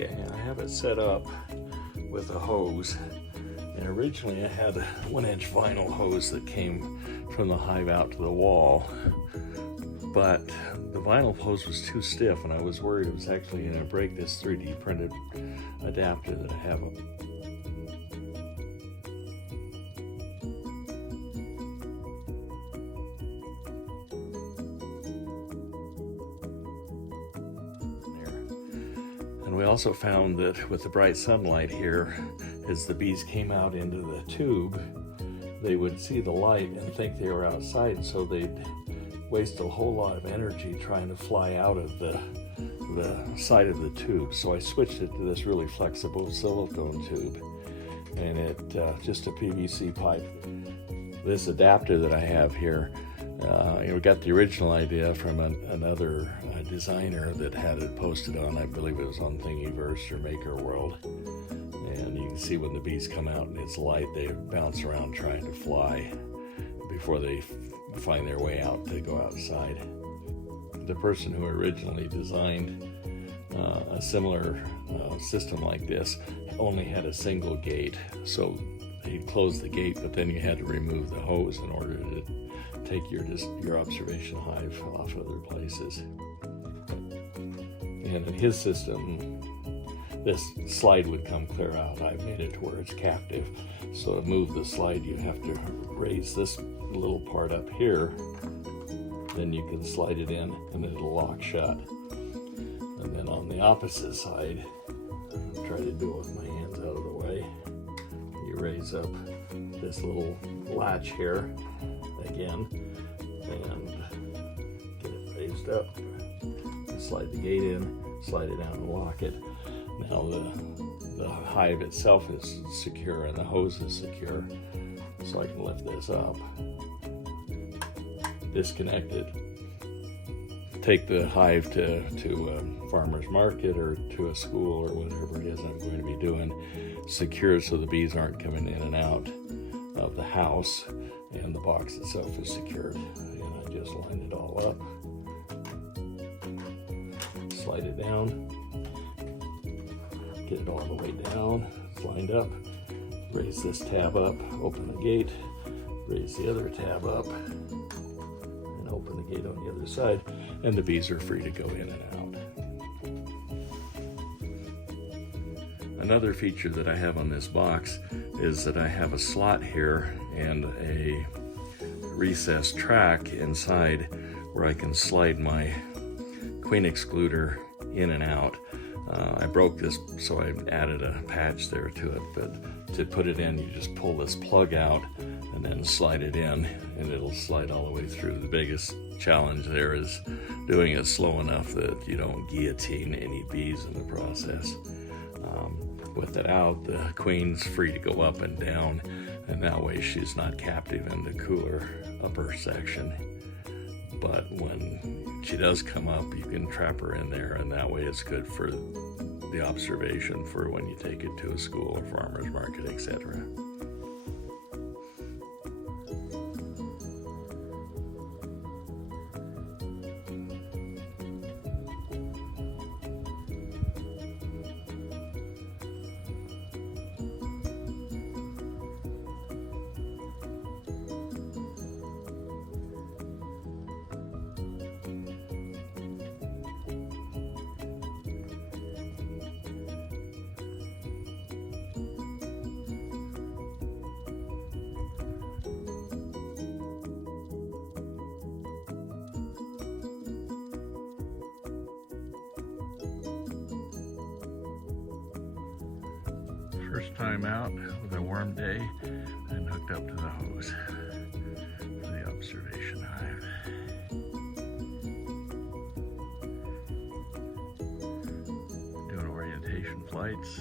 Okay, I have it set up with a hose, and originally I had a 1-inch vinyl hose that came from the hive out to the wall, but the vinyl hose was too stiff and I was worried it was actually going to break this 3D printed adapter that I have up. And we also found that with the bright sunlight here, as the bees came out into the tube, they would see the light and think they were outside, so they'd waste a whole lot of energy trying to fly out of the side of the tube. So I switched it to this really flexible silicone tube, and it just a PVC pipe. This adapter that I have here, we got the original idea from another designer that had it posted on, I believe it was on Thingiverse or Maker World. And you can see when the bees come out and it's light, they bounce around trying to fly before they find their way out to go outside. The person who originally designed a similar system like this only had a single gate, so he'd close the gate, but then you had to remove the hose in order to take your observation hive off other places. And in his system, this slide would come clear out. I've made it to where it's captive. So to move the slide, you have to raise this little part up here. Then you can slide it in and it'll lock shut. And then on the opposite side, I'll try to do it with my hands out of the way. You raise up this little latch here again and get it raised up. Slide the gate in, slide it down and lock it. Now the hive itself is secure and the hose is secure, so I can lift this up, disconnect it, take the hive to a farmer's market or to a school or whatever it is I'm going to be doing, secure so the bees aren't coming in and out of the house, and the box itself is secured. And I just line it all up, slide it down, get it all the way down, it's lined up, raise this tab up, open the gate, raise the other tab up, and open the gate on the other side, and the bees are free to go in and out. Another feature that I have on this box is that I have a slot here and a recessed track inside where I can slide my queen excluder in and out. I broke this, so I added a patch there to it, but to put it in, you just pull this plug out and then slide it in, and it'll slide all the way through. The biggest challenge there is doing it slow enough that you don't guillotine any bees in the process. With it out, the queen's free to go up and down, and that way she's not captive in the cooler upper section. But when she does come up, you can trap her in there, and that way it's good for the observation for when you take it to a school or farmer's market, etc. First time out with a warm day and hooked up to the hose for the observation hive. Doing orientation flights.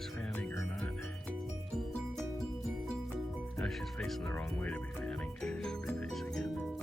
she's fanning or not. No, she's facing the wrong way to be fanning. She should be facing it.